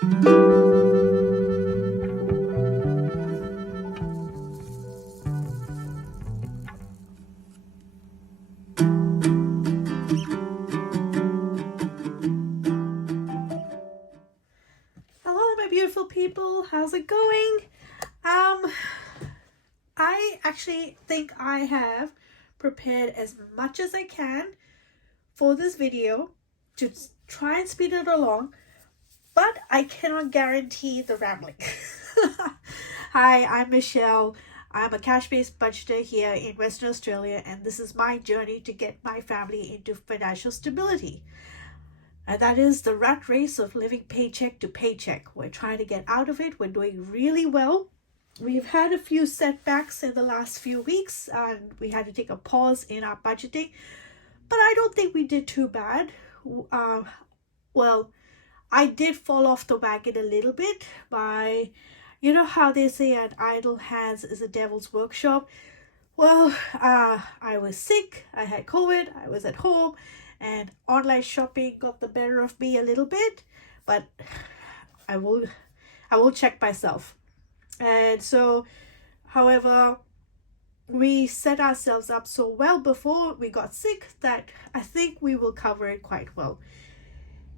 Hello, my beautiful people. How's it going? I actually think I have prepared as much as I can for this video to try and speed it along, but I cannot guarantee the rambling. Hi, I'm Michelle. I'm a cash-based budgeter here in Western Australia, and this is my journey to get my family into financial stability. And that is the rat race of living paycheck to paycheck. We're trying to get out of it. We're doing really well. We've had a few setbacks in the last few weeks, and we had to take a pause in our budgeting, but I don't think we did too bad. Well, I did fall off the wagon a little bit by, you know how they say an idle hands is a devil's workshop. Well, I was sick, I had COVID, I was at home, and online shopping got the better of me a little bit, but I will check myself. And so, however, we set ourselves up so well before we got sick that I think we will cover it quite well.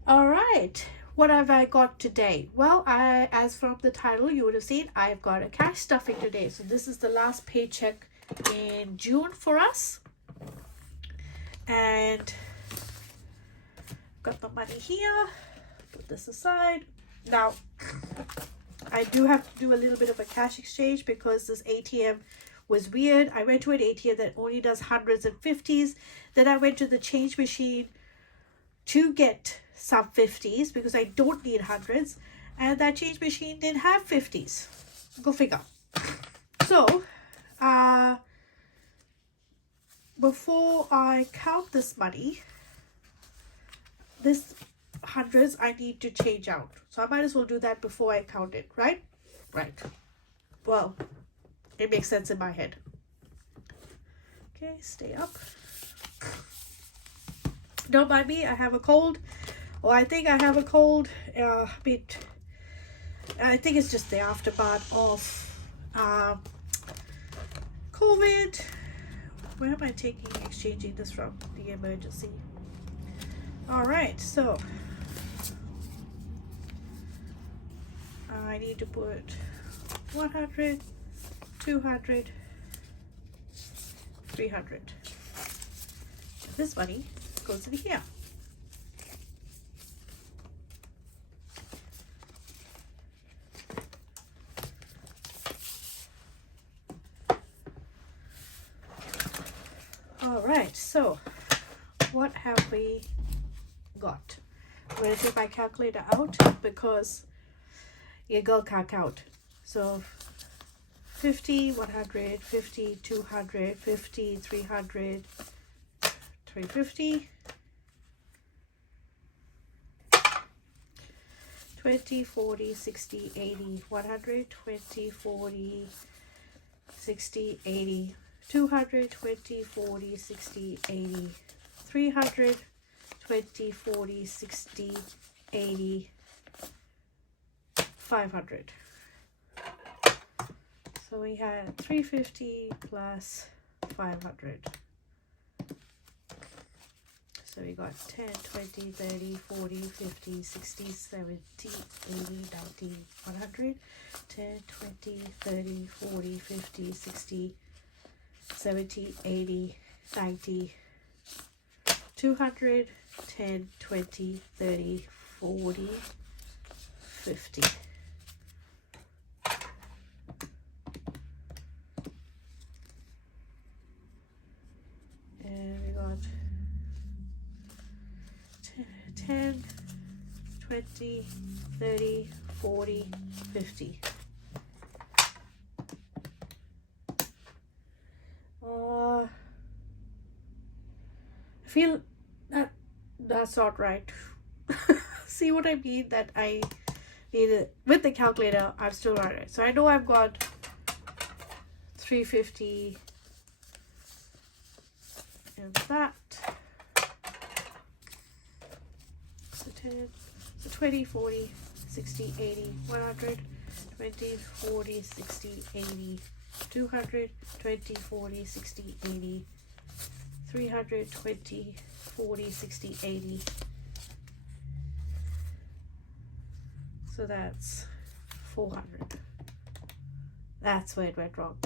All right, what have I got today? Well, as from the title you would have seen, I've got a cash stuffing today. So this is the last paycheck in June for us, and got the money here. Put this aside. Now I do have to do a little bit of a cash exchange because this ATM was weird. I went to an ATM that only does hundreds and fifties. Then I went to the change machine to get some 50s because I don't need hundreds, and that change machine didn't have 50s. Go figure. So before I count this money, this hundreds I need to change out, so I might as well do that before I count it, right? Well, it makes sense in my head. Okay, stay up. Don't mind me, I have a cold. Well, I think I have a cold. I think it's just the aftermath of COVID. Where am I exchanging this from? The emergency. All right, so I need to put 100, 200, 300. This money goes in here. All right, so what have we got? I'm going to take my calculator out because your girl can't count. So 50, 100, 50, 200, 50, 300, 350, 20, 40, 60, 80, 100, 20, 40, 60, 80, 200, 20, 40, 60, 80, 300, 20, 40, 60, 80, 500. So we had 350 plus 500. So we got 10, 20, 30, 40, 50, 60, 70, 80, 90, 100. 10, 20, 30, 40, 50, 60, 70, 80, 90, 200, 10, 20, 30, 40, 50. And we got 10, 20, 30, 40, 50. I feel that that's not right. See what I mean? That I need it with the calculator. I'm still not right. So I know I've got 350 and that. So 10, so 20, 40, 60, 80, 100, 20, 40, 60, 80, 200, 20, 40, 60, 80, 300, 20, 40, 60, 80. So that's 400. That's where it went wrong.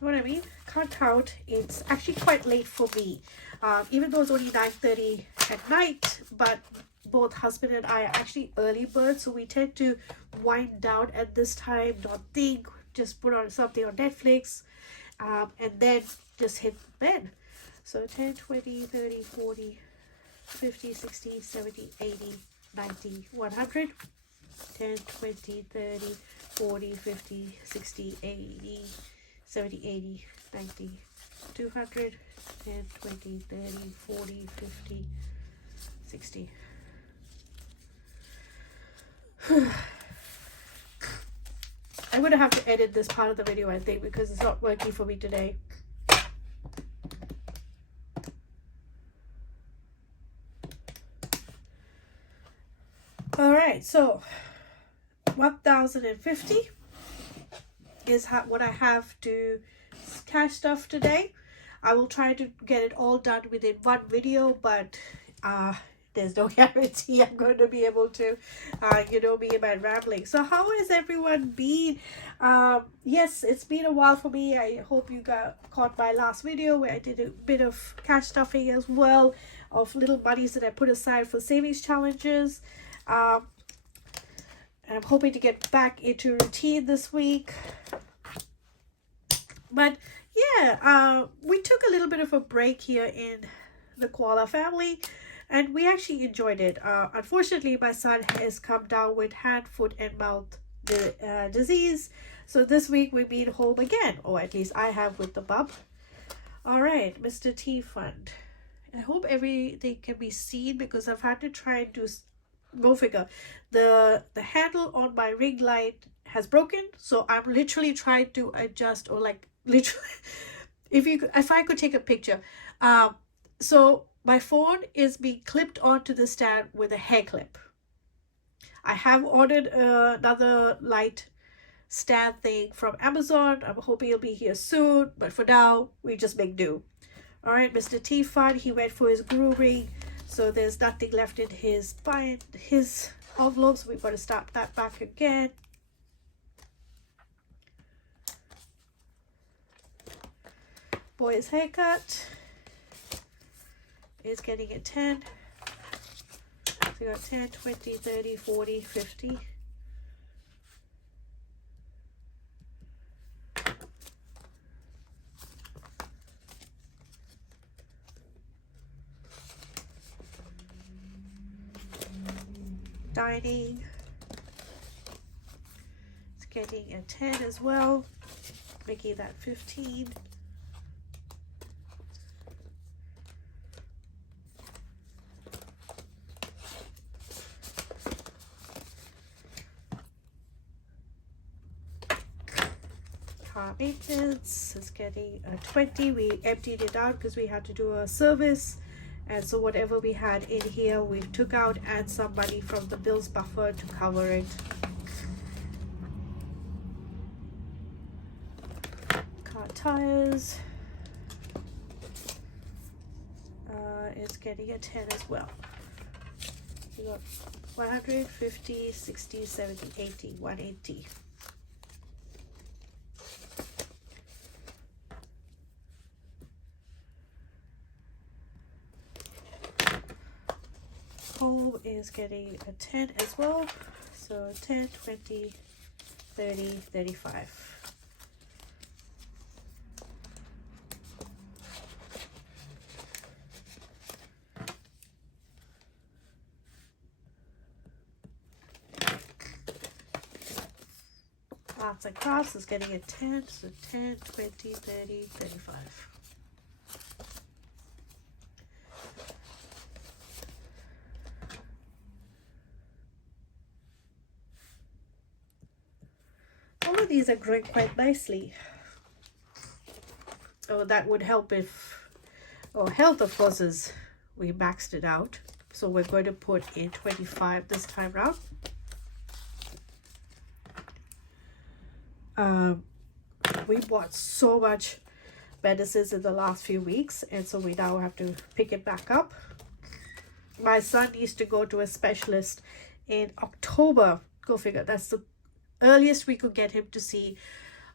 What I mean? Can't count. It's actually quite late for me. Even though it's only 9:30 at night, but both husband and I are actually early birds, so we tend to wind down at this time, not think, just put on something on Netflix, and then just hit bed. So 10, 20, 30, 40, 50, 60, 70, 80, 90, 100. 10, 20, 30, 40, 50, 60, 80, 70, 80, 90, 200, 10, 20, 30, 40, 50, 60. I'm going to have to edit this part of the video, I think, because it's not working for me today. Alright, so 1050 is what I have to cash stuff today. I will try to get it all done within one video, but there's no guarantee I'm going to be able to. You know me and my rambling. So how has everyone been? Yes, it's been a while for me. I hope you caught my last video where I did a bit of cash stuffing as well, of little monies that I put aside for savings challenges. And I'm hoping to get back into routine this week. But yeah, we took a little bit of a break here in the koala family, and we actually enjoyed it. Unfortunately, my son has come down with hand, foot, and mouth disease. So this week we've been home again, or at least I have with the bub. All right, Mr. T Fund. I hope everything can be seen because I've had to try and do, go figure. The handle on my ring light has broken, so I'm literally trying to adjust, or like literally, if I could take a picture. So my phone is being clipped onto the stand with a hair clip. I have ordered another light stand thing from Amazon. I'm hoping it'll be here soon, but for now we just make do. All right, Mr. T Fun, he went for his grooming, so there's nothing left in his envelopes. We've got to start that back again. Boy's haircut is getting a 10. So we got 10, 20, 30, 40, 50. Dining, it's getting a 10 as well, making that 15. Car maintenance is getting a 20. We emptied it out because we had to do a service. And so whatever we had in here, we took out, and some money from the bills buffer to cover it. Car tires. It's getting a 10 as well. We got 150, 60, 70, 80, 180. Home is getting a 10 as well, so 10, 20, 30, 35. Arts and crafts is getting a 10, so 10, 20, 30, 35. All of these are growing quite nicely. Oh, that would help if, oh, health of course is we maxed it out. So we're going to put in 25 this time round. We bought so much medicines in the last few weeks, and so we now have to pick it back up. My son needs to go to a specialist in October. Go figure. That's the earliest we could get him to see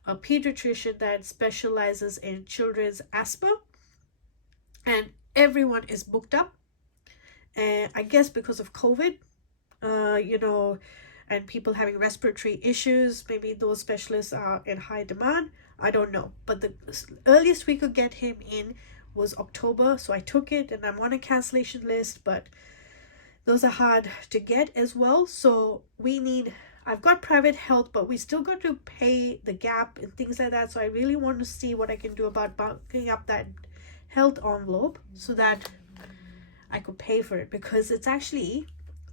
a pediatrician that specializes in children's asthma, and everyone is booked up. And I guess because of COVID, you know, and people having respiratory issues, maybe those specialists are in high demand. I don't know, but the earliest we could get him in was October, so I took it, and I'm on a cancellation list, but those are hard to get as well. So I've got private health, but we still got to pay the gap and things like that. So I really want to see what I can do about bulking up that health envelope so that I could pay for it, because it's actually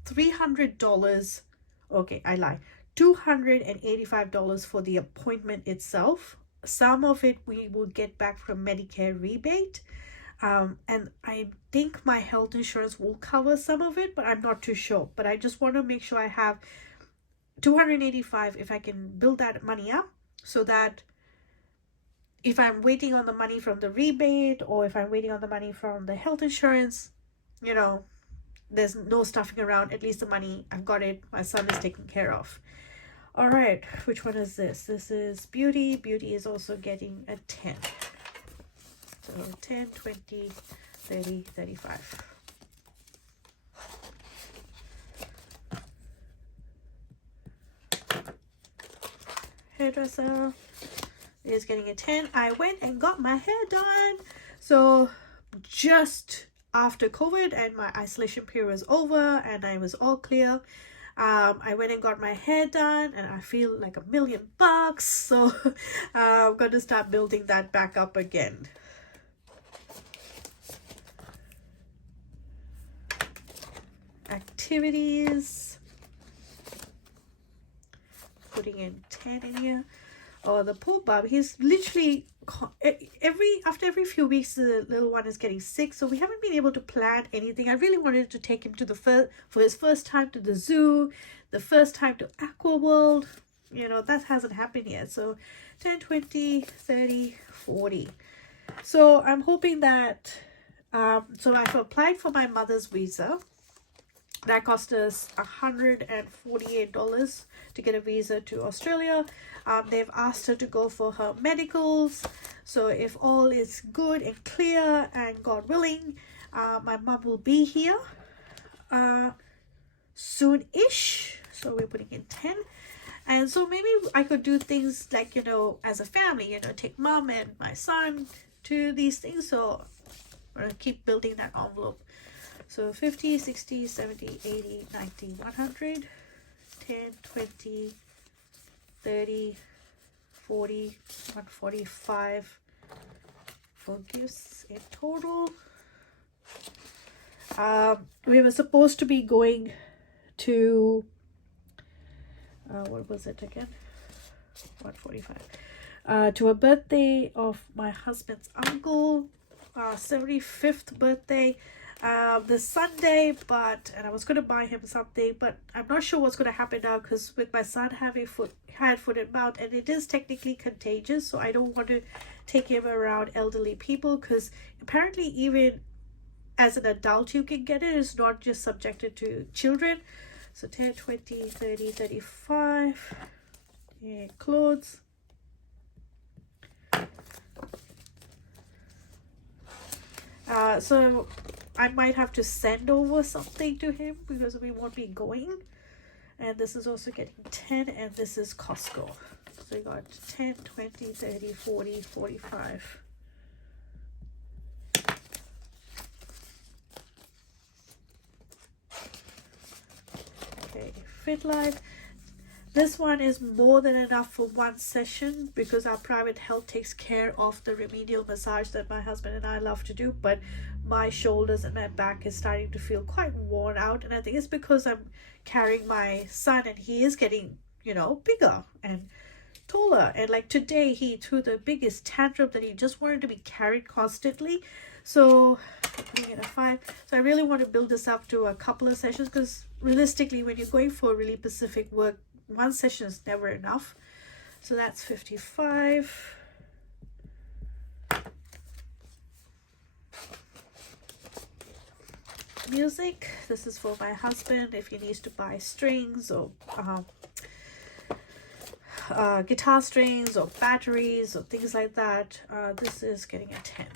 $300. Okay, I lie. $285 for the appointment itself. Some of it we will get back from Medicare rebate. And I think my health insurance will cover some of it, but I'm not too sure. But I just want to make sure I have $285 if I can build that money up, so that if I'm waiting on the money from the rebate, or if I'm waiting on the money from the health insurance, you know, there's no stuffing around. At least the money, I've got it. My son is taken care of. All right, which one is this? This is Beauty. Beauty is also getting a 10. So 10, 20, 30, 35. Hairdresser is getting a 10. I went and got my hair done. So just after COVID and my isolation period was over and I was all clear, I went and got my hair done, and I feel like $1,000,000. So I'm going to start building that back up again. Activities. Putting in 10 in here. Oh, the poor bub, he's literally after every few weeks the little one is getting sick, so we haven't been able to plan anything. I really wanted to take him to for his first time to the zoo, the first time to Aqua World. You know, that hasn't happened yet. So 10, 20, 30, 40. So I'm hoping that so I've applied for my mother's visa. That cost us $148 to get a visa to Australia. They've asked her to go for her medicals. So if all is good and clear, and God willing, my mom will be here soon-ish. So we're putting in 10. And so maybe I could do things like, you know, as a family, you know, take mom and my son to these things. So I'm going to keep building that envelope. So 50, 60, 70, 80, 90, 100, 10, 20, 30, 40, 145 for gifts in total. We were supposed to be going to, what was it again? 145. To a birthday of my husband's uncle, 75th birthday. This Sunday, and I was going to buy him something, but I'm not sure what's going to happen now, because with my son having foot and mouth, and it is technically contagious, so I don't want to take him around elderly people, because apparently even as an adult you can get it. It's not just subjected to children. So 10, 20, 30, 35, and clothes. So I might have to send over something to him because we won't be going. And this is also getting 10, and this is Costco. So you got 10, 20, 30, 40, 45. Okay, Fit Life. This one is more than enough for one session because our private health takes care of the remedial massage that my husband and I love to do, but my shoulders and my back is starting to feel quite worn out, and I think it's because I'm carrying my son and he is getting, you know, bigger and taller, and like today he threw the biggest tantrum that he just wanted to be carried constantly. So I'm putting it at 5. So I really want to build this up to a couple of sessions, because realistically, when you're going for really specific work, one session is never enough. So that's 55. Music. This is for my husband if he needs to buy strings or guitar strings or batteries or things like that. This is getting a 10.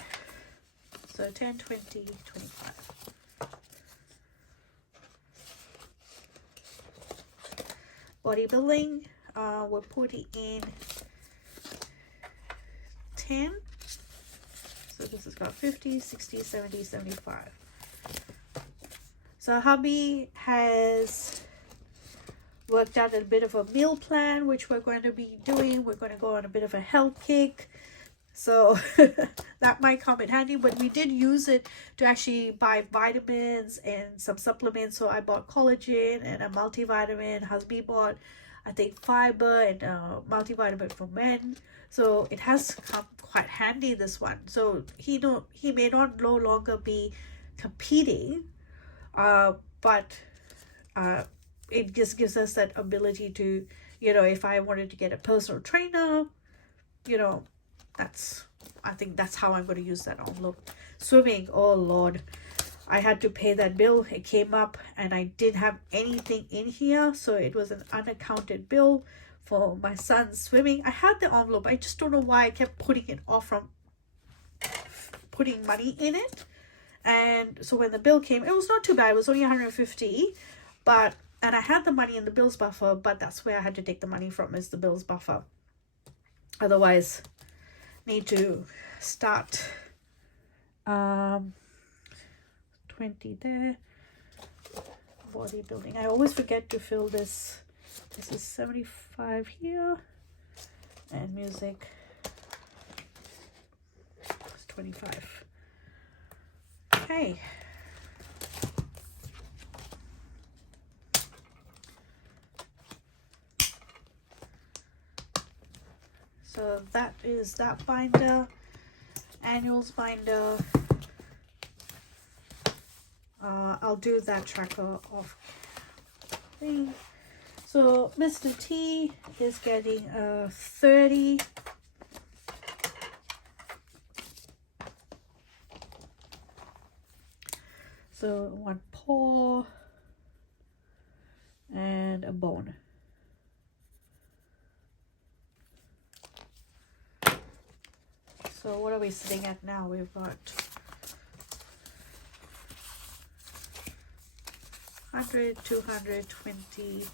So 10, 20, 25. Bodybuilding, we're putting in 10. So this has got 50, 60, 70, 75. So hubby has worked out a bit of a meal plan, which we're going to be doing. We're going to go on a bit of a health kick. So that might come in handy, but we did use it to actually buy vitamins and some supplements. So I bought collagen and a multivitamin. Husband bought, I think, fiber and a multivitamin for men. So it has come quite handy, this one. So he may not no longer be competing, but it just gives us that ability to, if I wanted to get a personal trainer, I think that's how I'm going to use that envelope. Swimming, oh Lord, I had to pay that bill. It came up and I didn't have anything in here, so it was an unaccounted bill for my son's swimming. I had the envelope. I just don't know why I kept putting it off from putting money in it. And so when the bill came, it was not too bad. It was only 150, and I had the money in the bills buffer, but that's where I had to take the money from, is the bills buffer. Otherwise, need to start 20 there. Bodybuilding, I always forget to fill this. This is 75 here, and music is 25. Okay, so that is that binder. Annuals binder, I'll do that tracker off thing. So Mr. T is getting a 30. So one paw and a bone. So what are we sitting at now? We've got 100, 220,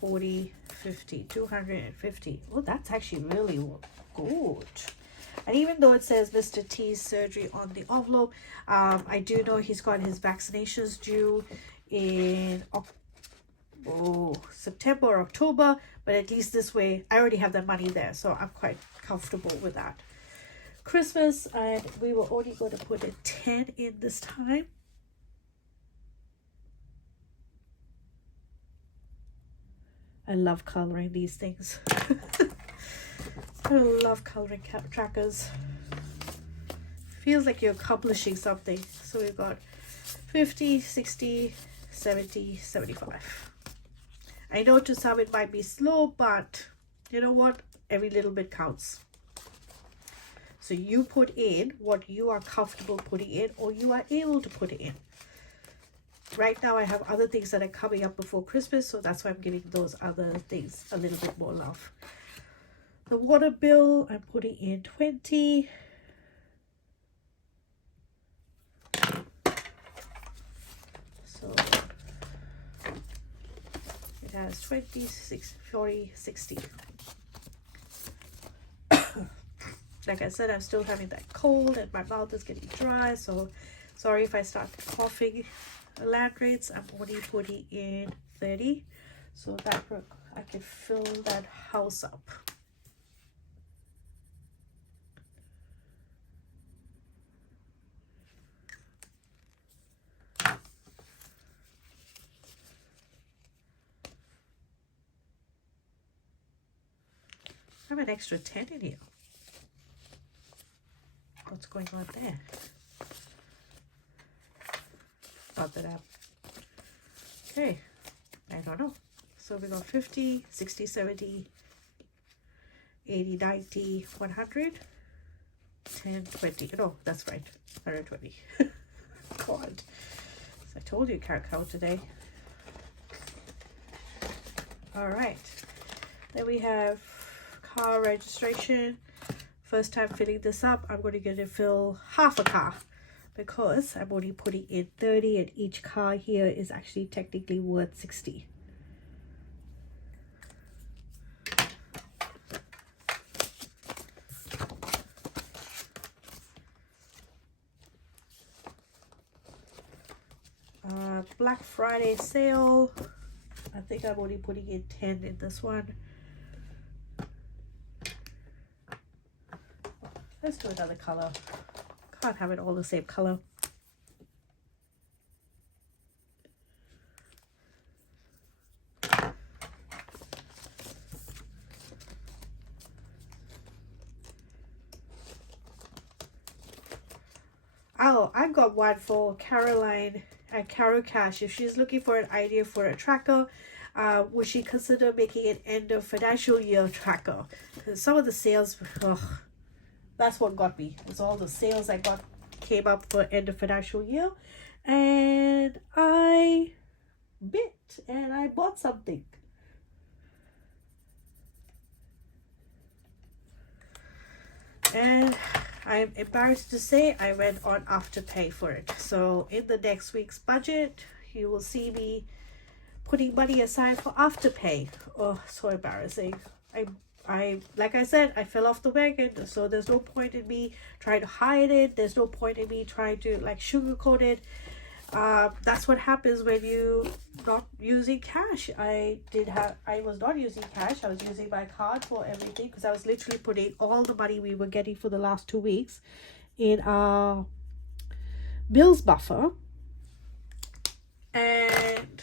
40, 50, 250. Oh, that's actually really good. And even though it says Mr. T's surgery on the envelope, I do know he's got his vaccinations due in September or October, but at least this way I already have that money there, so I'm quite comfortable with that. Christmas, and we were only going to put a 10 in this time. I love coloring these things. I love coloring trackers. Feels like you're accomplishing something. So we've got 50, 60, 70, 75. I know to some it might be slow, but you know what? Every little bit counts. So you put in what you are comfortable putting in, or you are able to put it in. Right now I have other things that are coming up before Christmas, so that's why I'm giving those other things a little bit more love. The water bill, I'm putting in 20. So it has 20, 40, 60. Like I said, I'm still having that cold and my mouth is getting dry, so sorry if I start coughing. Land rates, I'm only putting in 30, so that I can fill that house up. I have an extra 10 in here. What's going on there? part that up. Okay, I don't know. So we got 50, 60, 70, 80, 90, 100, 10, 20. No, that's right, 120. God, I told you can't count today. All right, then we have car registration. First time filling this up, I'm going to get to fill half a car because I'm only putting in 30 and each car here is actually technically worth 60. Black Friday sale. I think I'm only putting in 10 in this one. Let's do another color. Can't have it all the same color. Oh, I've got one for Caroline at Caro Cash. If she's looking for an idea for a tracker, would she consider making an end of financial year tracker? Because some of the sales, that's what got me. It's all the sales I got came up for end of financial year, and I bit and I bought something. And I'm embarrassed to say I went on Afterpay for it. So in the next week's budget, you will see me putting money aside for Afterpay. Oh, so embarrassing. I like I said, I fell off the wagon, so there's no point in me trying to hide it. There's no point in me trying to like sugarcoat it. That's what happens when you not using cash. I was not using cash. I was using my card for everything because I was literally putting all the money we were getting for the last 2 weeks in our bills buffer. And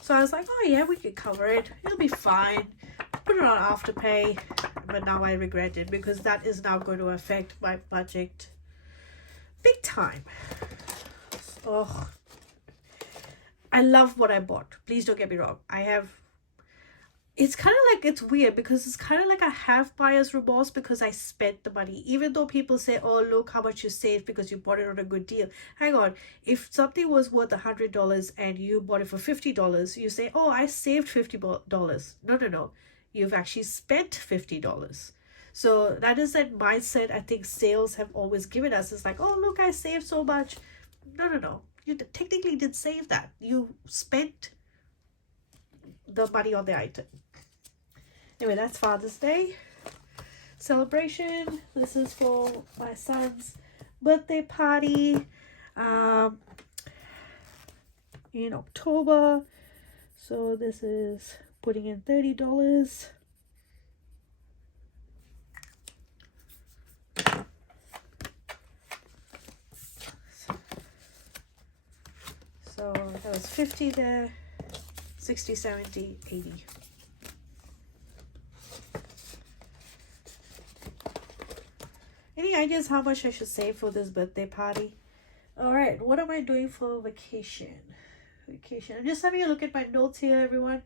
so I was like, oh yeah, we can cover it. It'll be fine. Put it on Afterpay. But now I regret it because that is now going to affect my budget big time. Oh, I love what I bought. Please don't get me wrong. It's kind of like, it's weird because it's kind of like I have buyer's remorse because I spent the money. Even though people say, oh, look how much you saved because you bought it on a good deal. Hang on. If something was worth $100 and you bought it for $50, you say, oh, I saved $50. No. You've actually spent $50. So that is that mindset I think sales have always given us. It's like, oh, look, I saved so much. No. You technically did save that. You spent the money on the item. Anyway, that's Father's Day celebration. This is for my son's birthday party in October. So this is putting in $30. So that was 50 there, 60, 70, 80. Any ideas how much I should save for this birthday party? All right, what am I doing for vacation? I'm just having a look at my notes here, everyone.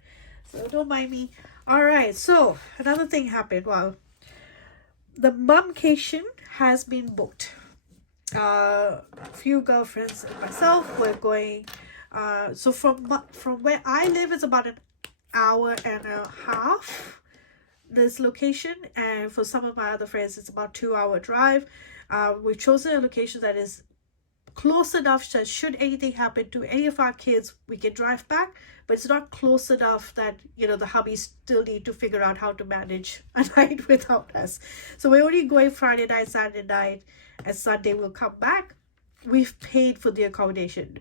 So don't mind me. All right, so another thing happened. Well, the momcation has been booked. A few girlfriends and myself were going. So from where I live, it's about an hour and a half. This location, and for some of my other friends, it's about 2-hour drive. We've chosen a location that is close enough that should anything happen to any of our kids, we can drive back, but it's not close enough that, you know, the hubbies still need to figure out how to manage a night without us. So we're only going Friday night, Saturday night, and Sunday we'll come back. We've paid for the accommodation.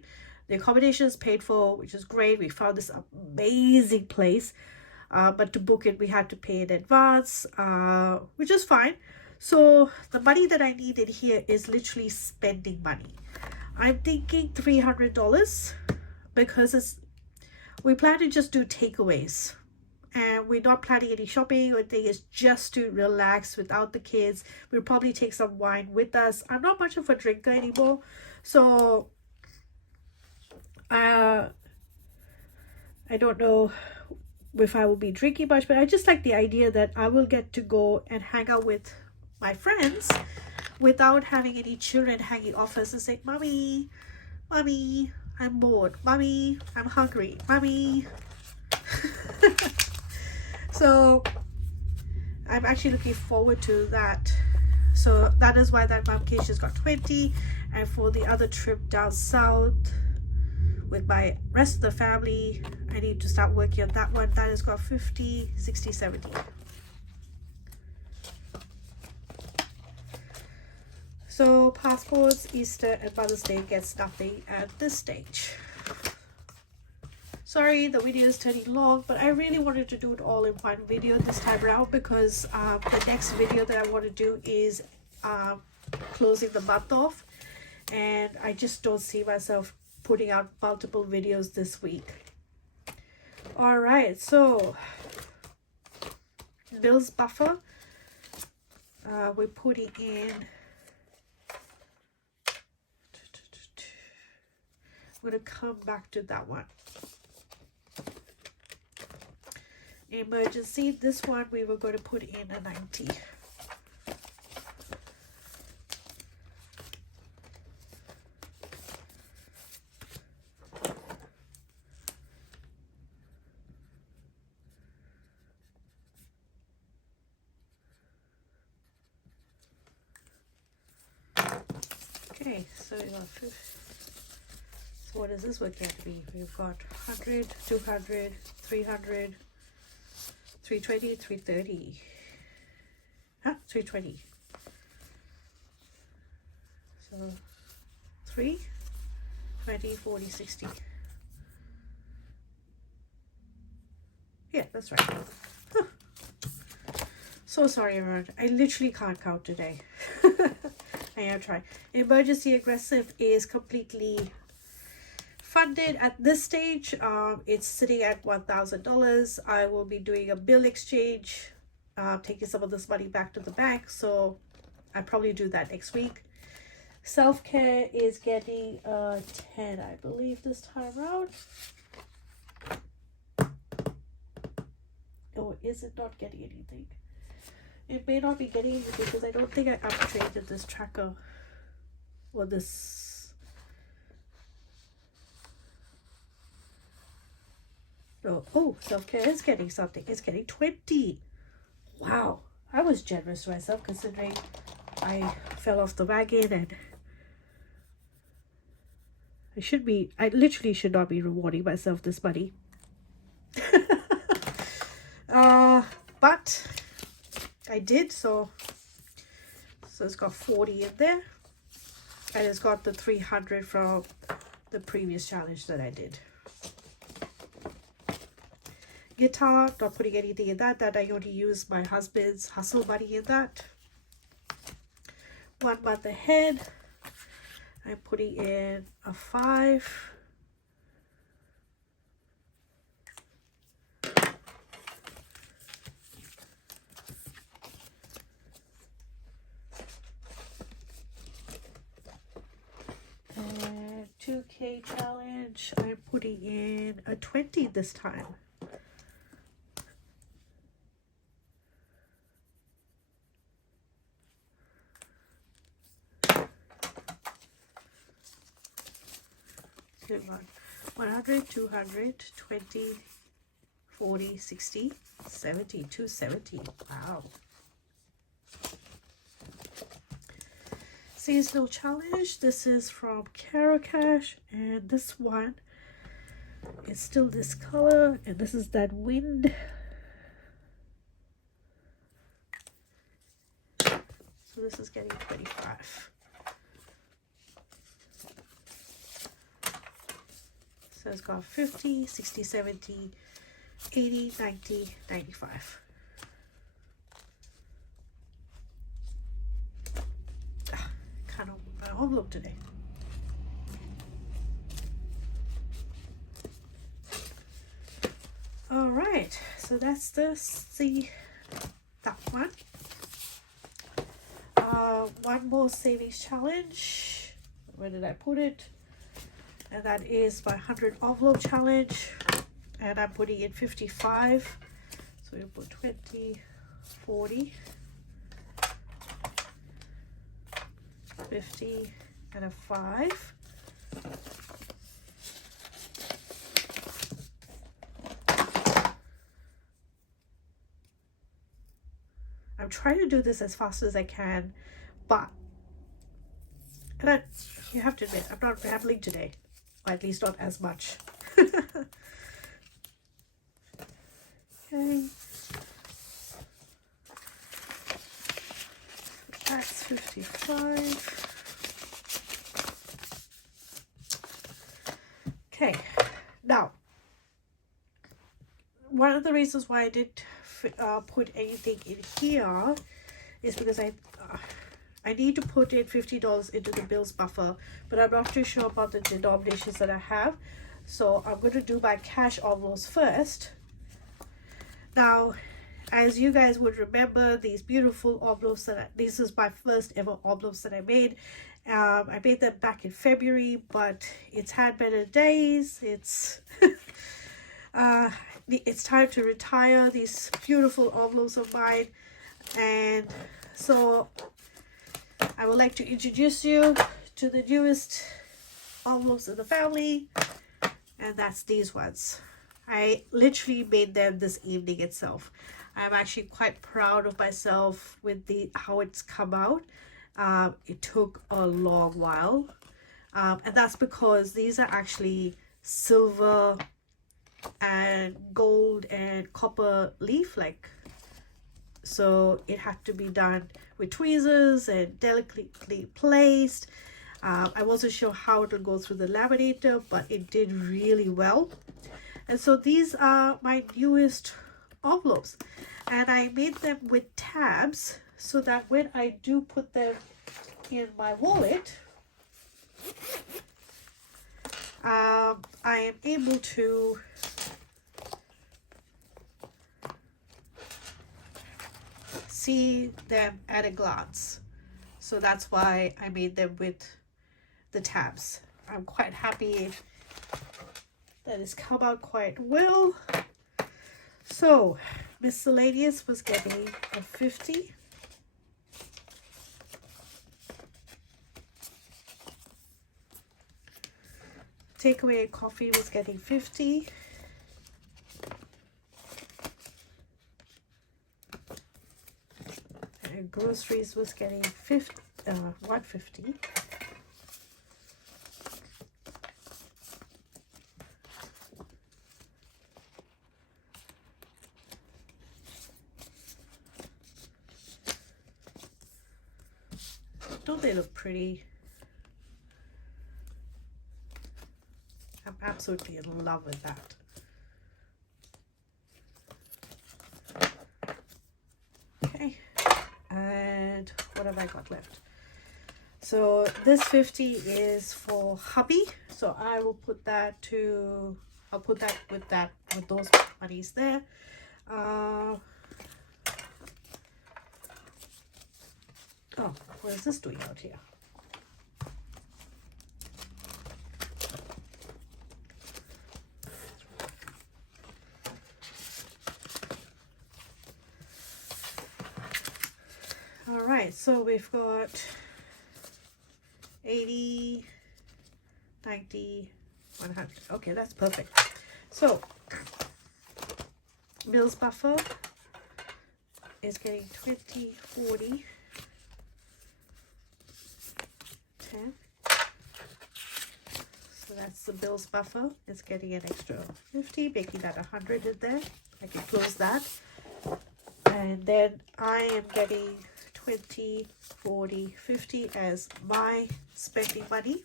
The accommodation is paid for, which is great. We found this amazing place. But to book it, we had to pay in advance, which is fine. So the money that I needed here is literally spending money. I'm thinking $300 because we plan to just do takeaways. And we're not planning any shopping or anything. It's just to relax without the kids. We'll probably take some wine with us. I'm not much of a drinker anymore. So I don't know if I will be drinking much, but I just like the idea that I will get to go and hang out with my friends without having any children hanging off us and saying, Mommy, Mommy, I'm bored. Mommy, I'm hungry. Mommy. So I'm actually looking forward to that. So that is why that mumcation's got 20. And for the other trip down south with my rest of the family, I need to start working on that one. That has got 50, 60, 70. So passports, Easter, and Mother's Day gets nothing at this stage. Sorry, the video is turning long, but I really wanted to do it all in one video this time around because the next video that I want to do is closing the month off, and I just don't see myself putting out multiple videos this week. All right, so bills buffer, we're putting in, I'm going to come back to that one. Emergency, this one we were going to put in a 90. Okay, so we got 50. So what does this work out to be? We've got 100, 200, 300, 320, 330. 320. So 3, 20, 40, 60. Yeah, that's right. Huh. So sorry, everyone. I literally can't count today. I am trying. Emergency aggressive is completely funded at this stage. It's sitting at $1,000. I will be doing a bill exchange, taking some of this money back to the bank, so I'll probably do that next week. Self-care is getting 10, I believe, this time around. Oh, is it not getting anything? It may not be getting anything because I don't think I upgraded this tracker or this. No. Oh, self-care is getting something. It's getting 20. Wow. I was generous to myself considering I fell off the wagon, and I literally should not be rewarding myself this money. But I did, so it's got 40 in there, and it's got the 300 from the previous challenge that I did. Guitar, not putting anything in that I only use my husband's hustle money in that. 1 month ahead, I'm putting in a 5. And 2K challenge, I'm putting in a 20 this time. Good one. 100, 200, 20, 40, 60, 70, 270. Wow. Seasonal challenge. This is from Caro Cash, and this one is still this color, and this is that wind. So this is getting 25. So it's got 50, 60, 70, 80, 90, 95. Can't open my envelope today. All right, so that's that one. One more savings challenge. Where did I put it? and that is my 100 envelope challenge, and I'm putting in 55. So we'll put 20, 40, 50, and a 5. I'm trying to do this as fast as I can, but you have to admit, I'm not rambling today, or at least not as much. Okay. That's 55. Okay, now, one of the reasons why I didn't put anything in here is because I need to put in $50 into the bills buffer, but I'm not too sure about the denominations that I have. So I'm going to do my cash envelopes first. Now, as you guys would remember, these beautiful envelopes this is my first ever envelopes that I made. I made them back in February, but it's had better days. It's it's time to retire these beautiful envelopes of mine, and so I would like to introduce you to the newest envelopes in the family, and that's these ones. I literally made them this evening itself. I'm actually quite proud of myself with how it's come out. It took a long while, and that's because these are actually silver and gold and copper leaf, so it had to be done with tweezers and delicately placed. I wasn't sure how it would go through the laminator, but it did really well. And so these are my newest envelopes, and I made them with tabs so that when I do put them in my wallet, I am able to see them at a glance. So that's why I made them with the tabs. I'm quite happy that it's come out quite well. So miscellaneous was getting a 50. Takeaway and coffee was getting 50. And groceries was getting 150. Don't they look pretty? I'm absolutely in love with that. Okay, and what have I got left? So this 50 is for hubby, so I will put that to, I'll put that with those monies there. Oh, what is this doing out here? All right, so we've got 80, 90, 100. Okay, that's perfect. So bills buffer is getting 20, 40, 10. So that's the bills buffer. It's getting an extra 50, making that 100 in there. I can close that. And then I am getting 20, 40, 50 as my spending money.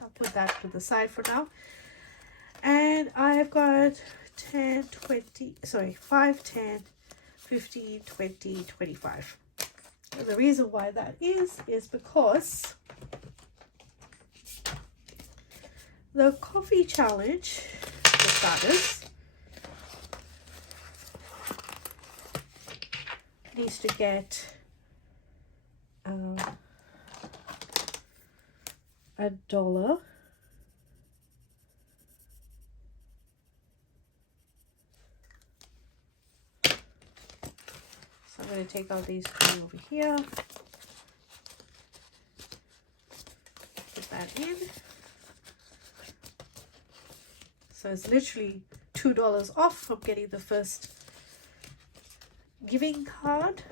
I'll put that to the side for now. And I've got 10, 20, sorry, 5, 10, 15, 20, 25. And the reason why that is because the coffee challenge, for starters, needs to get $1 going to take out these two over here. Put that in. So it's literally $2 off from getting the first giving card.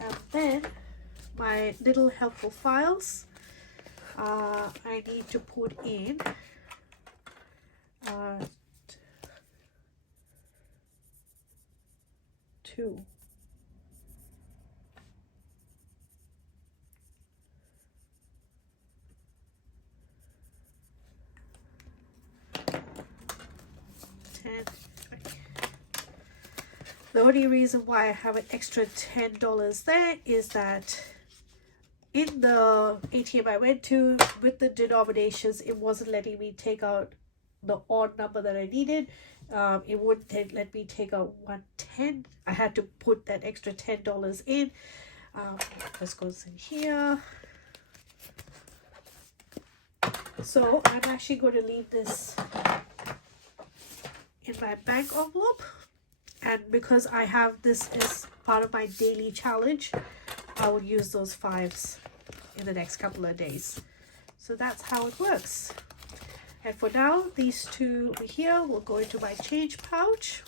And then my little helpful files. I need to put in two. The only reason why I have an extra $10 there is that in the ATM I went to with the denominations, it wasn't letting me take out the odd number that I needed. It wouldn't let me take out 110. I had to put that extra $10 in. This goes in here. So I'm actually going to leave this in my bank envelope, and because I have this as part of my daily challenge, I will use those 5s in the next couple of days. So that's how it works. And for now, these two over here will go into my change pouch.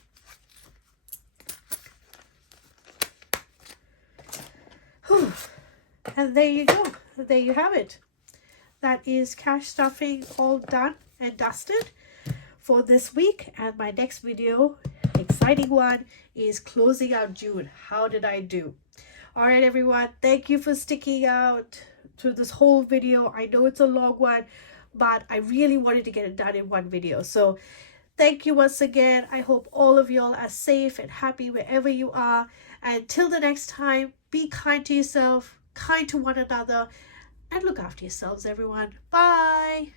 Whew. And there you go. There you have it. That is cash stuffing all done and dusted for this week. And my next video, exciting one, is closing out June. How did I do? All right, everyone. Thank you for sticking out through this whole video. I know it's a long one, but I really wanted to get it done in one video. So thank you once again. I hope all of y'all are safe and happy wherever you are. And until the next time, be kind to yourself, kind to one another, and look after yourselves, everyone. Bye.